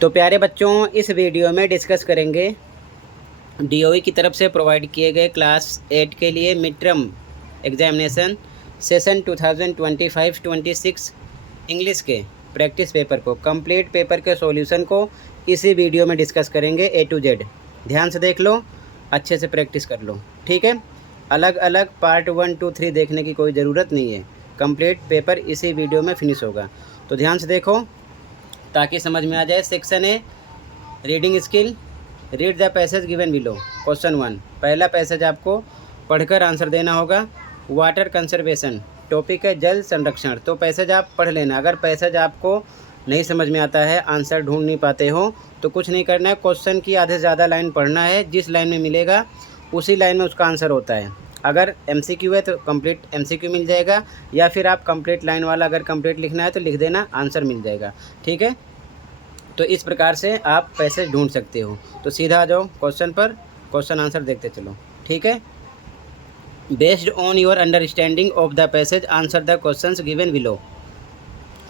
तो प्यारे बच्चों, इस वीडियो में डिस्कस करेंगे डीओई की तरफ से प्रोवाइड किए गए क्लास 8 के लिए mid term examination session 2025-26 English के प्रैक्टिस पेपर को, कंप्लीट पेपर के सॉल्यूशन को इसी वीडियो में डिस्कस करेंगे A to Z। ध्यान से देख लो, अच्छे से प्रैक्टिस कर लो, ठीक है। अलग अलग पार्ट 1, 2, 3 देखने की कोई ज़रूरत नहीं है, कंप्लीट पेपर इसी वीडियो में फिनिश होगा। तो ध्यान से देखो ताकि समझ में आ जाए। Section A, reading skill. Read the passage given below. Question 1, पहला पैसेज आपको पढ़कर आंसर देना होगा। वाटर कंजर्वेशन, टॉपिक है जल संरक्षण। तो पैसेज आप पढ़ लेना। अगर पैसेज आपको नहीं समझ में आता है, आंसर ढूंढ नहीं पाते हो, तो कुछ नहीं करना है, क्वेश्चन की आधे से ज़्यादा लाइन पढ़ना है। जिस लाइन में मिलेगा उसी लाइन में उसका आंसर होता है। अगर MCQ है तो कंप्लीट MCQ मिल जाएगा, या फिर आप कंप्लीट लाइन वाला अगर कंप्लीट लिखना है तो लिख देना, आंसर मिल जाएगा, ठीक है। तो इस प्रकार से आप पैसेज ढूंढ सकते हो। तो सीधा आ जाओ क्वेश्चन पर, क्वेश्चन आंसर देखते चलो, ठीक है। Based on your understanding of the passage answer the questions given below.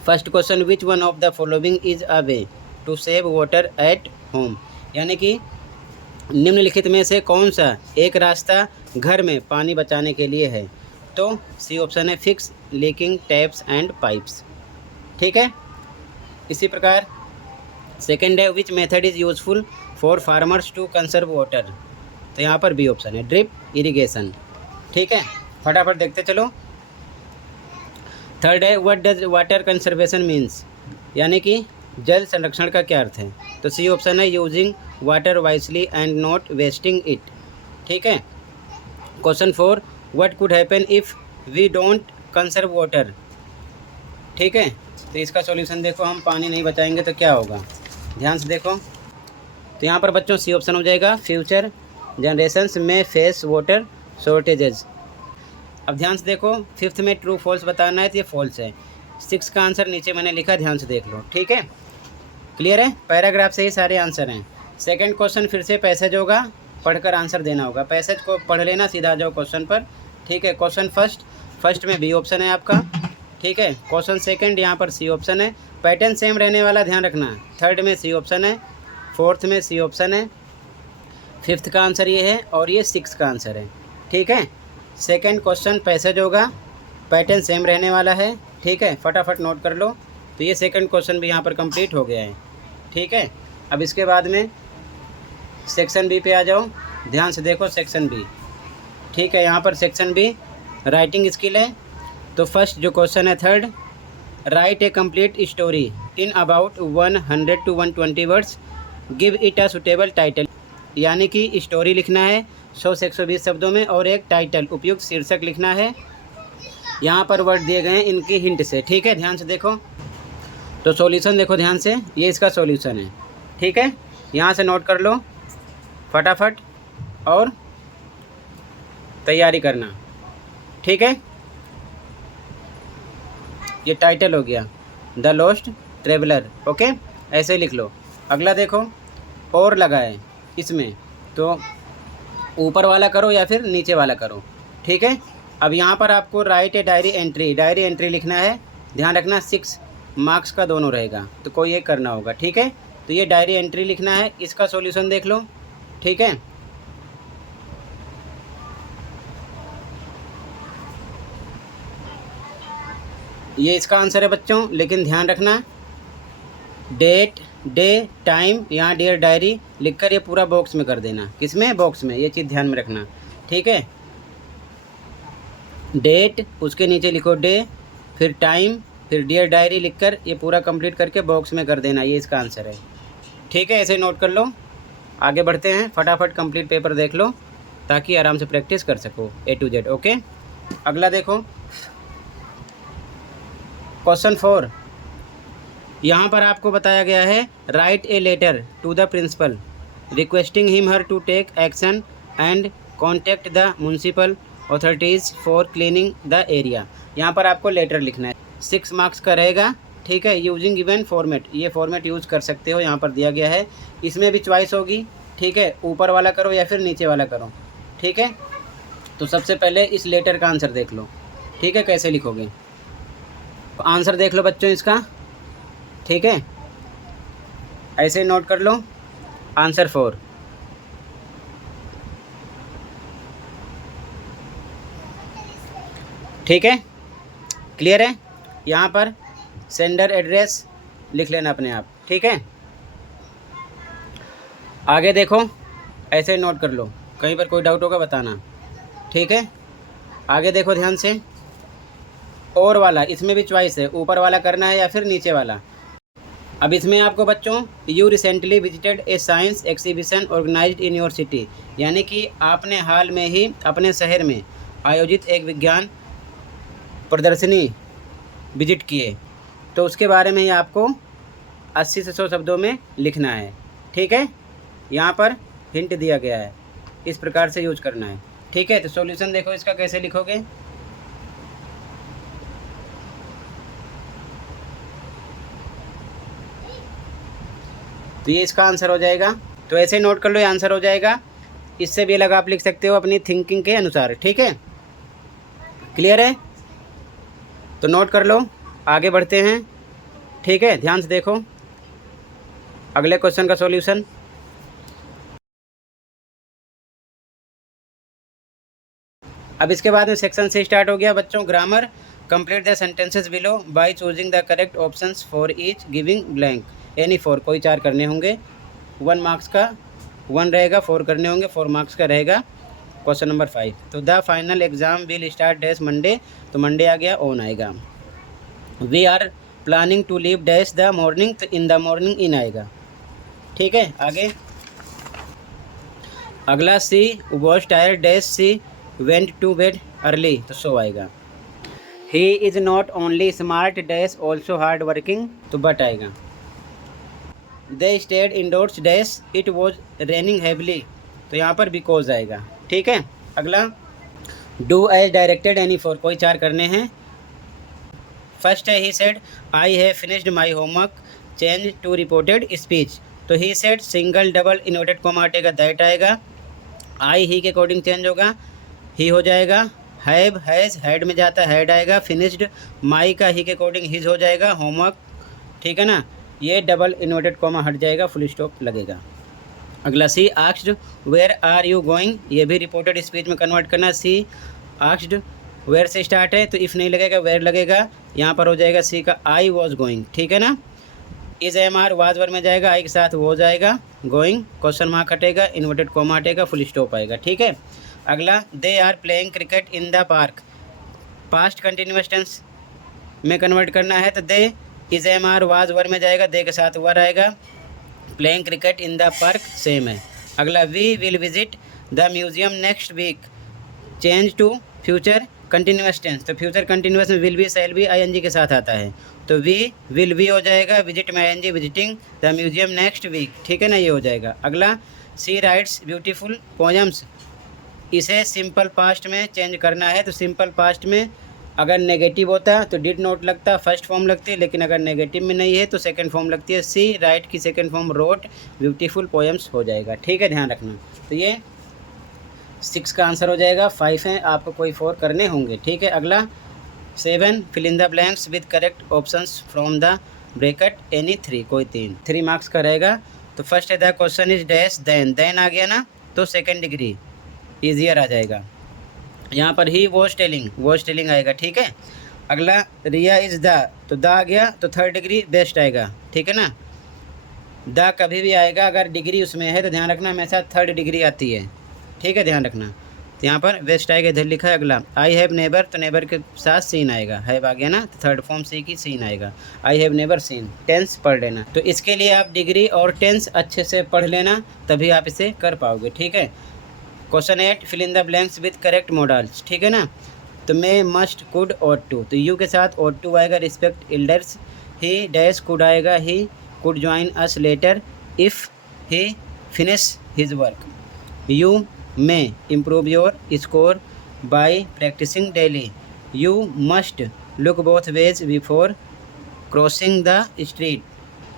First question, which one of the following is a way to save water at home. यानी कि निम्नलिखित में से कौन सा एक रास्ता घर में पानी बचाने के लिए है। तो सी ऑप्शन है fix leaking taps and pipes, ठीक है। इसी प्रकार सेकेंड है, which method is useful for farmers to conserve water. तो यहाँ पर बी ऑप्शन है ड्रिप इरिगेशन, ठीक है। फटाफट देखते चलो। थर्ड है, what does water conservation means. यानी कि जल संरक्षण का क्या अर्थ है। तो सी ऑप्शन है using water wisely and not wasting it, ठीक है। Question 4, what could happen if we don't conserve water, ठीक है। तो इसका सॉल्यूशन देखो, हम पानी नहीं बचाएंगे तो क्या होगा, ध्यान से देखो। तो यहाँ पर बच्चों सी ऑप्शन हो जाएगा फ्यूचर जनरेशन्स में फेस वाटर शॉर्टेजेस। अब ध्यान से देखो, फिफ्थ में ट्रू फॉल्स बताना है तो ये फॉल्स है। 6 का आंसर नीचे मैंने लिखा, ध्यान से देख लो, ठीक है। क्लियर है, पैराग्राफ से ही सारे आंसर हैं। सेकंड क्वेश्चन फिर से पैसेज होगा, पढ़कर आंसर देना होगा। पैसेज को पढ़ लेना, सीधा जाओ क्वेश्चन पर, ठीक है। क्वेश्चन फर्स्ट में बी ऑप्शन है आपका, ठीक है। क्वेश्चन सेकंड यहाँ पर सी ऑप्शन है। पैटर्न सेम रहने वाला ध्यान रखना। थर्ड में सी ऑप्शन है, फोर्थ में सी ऑप्शन है, फिफ्थ का आंसर ये है और ये 6 का आंसर है, ठीक है। सेकंड क्वेश्चन पैसेज होगा, पैटर्न सेम रहने वाला है, ठीक है। फटाफट नोट कर लो। तो ये सेकंड क्वेश्चन भी यहाँ पर कंप्लीट हो गया है, ठीक है। अब इसके बाद में सेक्शन बी पे आ जाओ, ध्यान से देखो सेक्शन बी, ठीक है। यहाँ पर सेक्शन बी राइटिंग स्किल है। तो फर्स्ट जो क्वेश्चन है third, right A complete story in about 100 to 120 words, give it a suitable title. यानी कि स्टोरी लिखना है 100 से 120 शब्दों में और एक टाइटल उपयुक्त शीर्षक लिखना है। यहाँ पर वर्ड दिए गए हैं इनकी हिंट से, ठीक है। ध्यान से देखो। तो सॉल्यूशन देखो ध्यान से, ये इसका सॉल्यूशन है, ठीक है। यहाँ से नोट कर लो फटाफट और तैयारी करना, ठीक है। ये टाइटल हो गया द लॉस्ट ट्रेवलर, ओके, ऐसे लिख लो। अगला देखो, और लगा है इसमें, तो ऊपर वाला करो या फिर नीचे वाला करो, ठीक है। अब यहाँ पर आपको राइट ए डायरी एंट्री लिखना है। ध्यान रखना 6 मार्क्स का दोनों रहेगा, तो कोई एक करना होगा, ठीक है। तो ये डायरी एंट्री लिखना है, इसका सॉल्यूशन देख लो, ठीक है। ये इसका आंसर है बच्चों, लेकिन ध्यान रखना डेट, डे, टाइम, यहाँ डियर डायरी लिखकर ये पूरा बॉक्स में कर देना। किसमें? बॉक्स में। ये चीज़ ध्यान में रखना, ठीक है। डेट, उसके नीचे लिखो डे, फिर टाइम, फिर डियर डायरी लिखकर ये पूरा कंप्लीट करके बॉक्स में कर देना। ये इसका आंसर है, ठीक है। ऐसे नोट कर लो। आगे बढ़ते हैं, फटाफट कंप्लीट पेपर देख लो ताकि आराम से प्रैक्टिस कर सको A to Z, ओके। अगला देखो क्वेश्चन 4, यहाँ पर आपको बताया गया है write a letter to the principal requesting him her to take action and contact the municipal authorities for cleaning the area. यहाँ पर आपको लेटर लिखना है, 6 मार्क्स का रहेगा, ठीक है। यूजिंग गिवन फॉर्मेट, ये फॉर्मेट यूज़ कर सकते हो, यहाँ पर दिया गया है। इसमें भी चॉइस होगी, ठीक है। ऊपर वाला करो या फिर नीचे वाला करो, ठीक है। तो सबसे पहले इस लेटर का आंसर देख लो, ठीक है, कैसे लिखोगे। आंसर देख लो बच्चों इसका, ठीक है। ऐसे नोट कर लो आंसर 4। ठीक है, क्लियर है। यहाँ पर सेंडर एड्रेस लिख लेना अपने आप। ठीक है, आगे देखो, ऐसे नोट कर लो, कहीं पर कोई डाउट होगा बताना। ठीक है, आगे देखो ध्यान से, और वाला इसमें भी चॉइस है, ऊपर वाला करना है या फिर नीचे वाला। अब इसमें आपको बच्चों, you recently visited a science exhibition organized in your city, यानी कि आपने हाल में ही अपने शहर में आयोजित एक विज्ञान प्रदर्शनी विजिट किए, तो उसके बारे में ही आपको 80 से 100 शब्दों में लिखना है। ठीक है, यहाँ पर हिंट दिया गया है, इस प्रकार से यूज करना है। ठीक है, तो सॉल्यूशन देखो इसका कैसे लिखोगे। तो ये इसका आंसर हो जाएगा। तो ऐसे नोट कर लो, ये आंसर हो जाएगा। इससे भी अलग आप लिख सकते हो अपनी थिंकिंग के अनुसार। ठीक है, क्लियर है। तो नोट कर लो, आगे बढ़ते हैं। ठीक है, ध्यान से देखो अगले क्वेश्चन का सॉल्यूशन। अब इसके बाद में सेक्शन से स्टार्ट हो गया बच्चों, grammar. Complete the sentences below by choosing the correct options for each giving blank any 4। कोई 4 करने होंगे, 1 मार्क्स का 1 रहेगा, 4 करने होंगे, 4 मार्क्स का रहेगा। क्वेश्चन नंबर 5, तो the final exam will start dash Monday, तो मंडे आ गया, ऑन आएगा। We are planning to leave dash the morning, तो इन द मॉर्निंग इन आएगा। ठीक है, आगे अगला, she was tired dash she went to bed early, तो सो आएगा। He is not only smart dash also hard working, तो बट आएगा। They stayed indoors dash it was raining heavily, तो यहाँ पर बिकॉज आएगा। ठीक है, अगला, डू एज डायरेक्टेड एनी 4। कोई 4 करने हैं। फर्स्ट है, he said I have finished my homework change to reported speech, तो he said single double inverted comma हटेगा, दैट आएगा। आई ही के अकॉर्डिंग चेंज होगा, ही हो जाएगा। हैव हैज़ हैड में जाता है, हैड आएगा। फिनिश्ड माई का ही के अकॉर्डिंग हिज हो जाएगा, होमवर्क। ठीक है ना, ये डबल इन्वर्टेड कॉमा हट जाएगा, फुल स्टॉप लगेगा। अगला, she asked where are you going, ये भी रिपोर्टेड स्पीच में कन्वर्ट करना। सी आस्क्ड वेयर से स्टार्ट है, तो इफ़ नहीं लगेगा, वेयर लगेगा। यहाँ पर हो जाएगा सी का आई वॉज गोइंग। ठीक है ना, is am are was were में जाएगा, आई के साथ वो जाएगा, गोइंग क्वेश्चन मार्क हटेगा, इन्वर्टेड कॉमा हटेगा, फुल स्टॉप आएगा। ठीक है, अगला, they are playing cricket in the park, past continuous tense में कन्वर्ट करना है, तो they is am are was were में जाएगा, दे के साथ वर आएगा। Playing cricket in the park same है। अगला, we will visit the museum next week, change to future continuous tense, तो फ्यूचर कंटिन्यूअस में will be shall be ING के साथ आता है, तो वी विल बी हो जाएगा, विजिट में ING, visiting the museum next week. ठीक है ना, ये हो जाएगा। अगला, सी राइट्स ब्यूटीफुल पोएम्स, इसे सिंपल पास्ट में चेंज करना है, तो सिंपल पास्ट में अगर नेगेटिव होता तो डिड नॉट लगता, फर्स्ट फॉर्म लगती है, लेकिन अगर नेगेटिव में नहीं है तो सेकंड फॉर्म लगती है। सी राइट की second form wrote beautiful poems हो जाएगा। ठीक है, ध्यान रखना। तो ये 6 का आंसर हो जाएगा। 5 हैं, आपको कोई 4 करने होंगे। ठीक है, अगला, 7 fill in the blanks with correct options from the bracket any 3, कोई 3 मार्क्स का रहेगा। तो फर्स्ट है the question is dash then आ गया ना, तो सेकेंड डिग्री ईजियर आ जाएगा। यहाँ पर ही वॉज टेलिंग आएगा। ठीक है, अगला, रिया इज़ द, तो द आ गया, तो थर्ड डिग्री बेस्ट आएगा। ठीक है ना, द कभी भी आएगा अगर डिग्री उसमें है, तो ध्यान रखना हमेशा थर्ड डिग्री आती है। ठीक है, ध्यान रखना। तो यहाँ पर बेस्ट आएगा, इधर लिखा है। अगला, आई हैव नेबर, तो नेबर के साथ सीन आएगा, हैव आ गया ना, तो थर्ड फॉर्म सी की सीन आएगा। I have never seen, tense पढ़ लेना। तो इसके लिए आप डिग्री और टेंस अच्छे से पढ़ लेना, तभी आप इसे कर पाओगे। ठीक है, question 8 fill in the blanks with correct modals. ठीक है ना, तो may must could ought to, तो यू के साथ ऑट टू आएगा, respect elders. He dash could आएगा, he could join us later if he finish his work. You may improve your score by practicing daily. You must look both ways before crossing the street,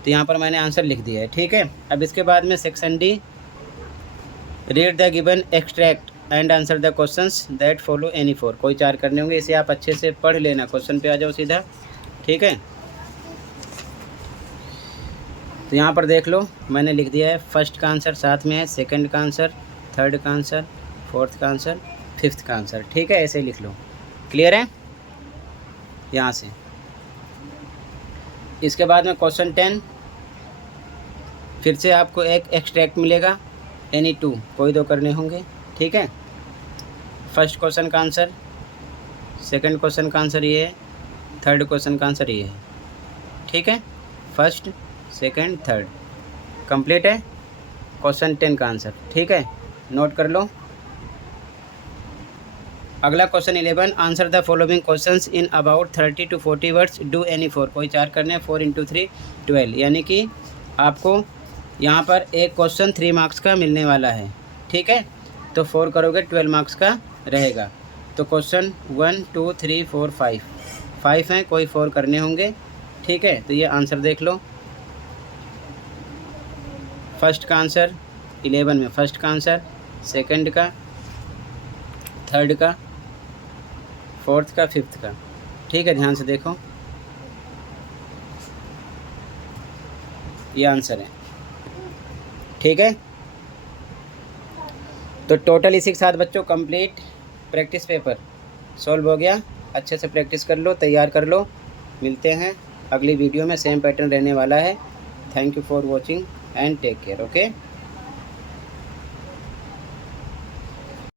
तो यहाँ पर मैंने answer लिख दिया है। ठीक है, अब इसके बाद में section D, read the given extract and answer the questions that follow any 4, कोई 4 करने होंगे। इसे आप अच्छे से पढ़ लेना, क्वेश्चन पे आ जाओ सीधा। ठीक है, तो यहाँ पर देख लो, मैंने लिख दिया है फर्स्ट का आंसर साथ में है, सेकंड का आंसर, थर्ड का आंसर, फोर्थ का आंसर, फिफ्थ का आंसर। ठीक है, ऐसे ही लिख लो। क्लियर है? यहाँ से इसके बाद में क्वेश्चन 10, फिर से आपको एक एक्सट्रैक्ट मिलेगा, एनी 2, कोई 2 करने होंगे। ठीक है, फर्स्ट क्वेश्चन का आंसर, सेकंड क्वेश्चन का आंसर ये है, थर्ड क्वेश्चन का आंसर ये है। ठीक है, फर्स्ट, सेकंड, थर्ड, कंप्लीट है क्वेश्चन 10 का आंसर। ठीक है, नोट कर लो। अगला question 11, answer the following questions in about 30 to 40 words, do any 4। कोई 4 करने, 4 × 3 12, यानी कि आपको यहाँ पर एक क्वेश्चन 3 मार्क्स का मिलने वाला है। ठीक है, तो 4 करोगे 12 मार्क्स का रहेगा। तो क्वेश्चन 1 2 3 4 5 हैं, कोई 4 करने होंगे। ठीक है, तो ये आंसर देख लो। फर्स्ट का आंसर 11 में, फर्स्ट का आंसर, सेकंड का, थर्ड का, फोर्थ का, फिफ्थ का। ठीक है, ध्यान से देखो, ये आंसर है। ठीक है, तो टोटल इसी के साथ बच्चों कंप्लीट प्रैक्टिस पेपर सॉल्व हो गया। अच्छे से प्रैक्टिस कर लो, तैयार कर लो। मिलते हैं अगली वीडियो में, सेम पैटर्न रहने वाला है। Thank you for watching and take care. Okay.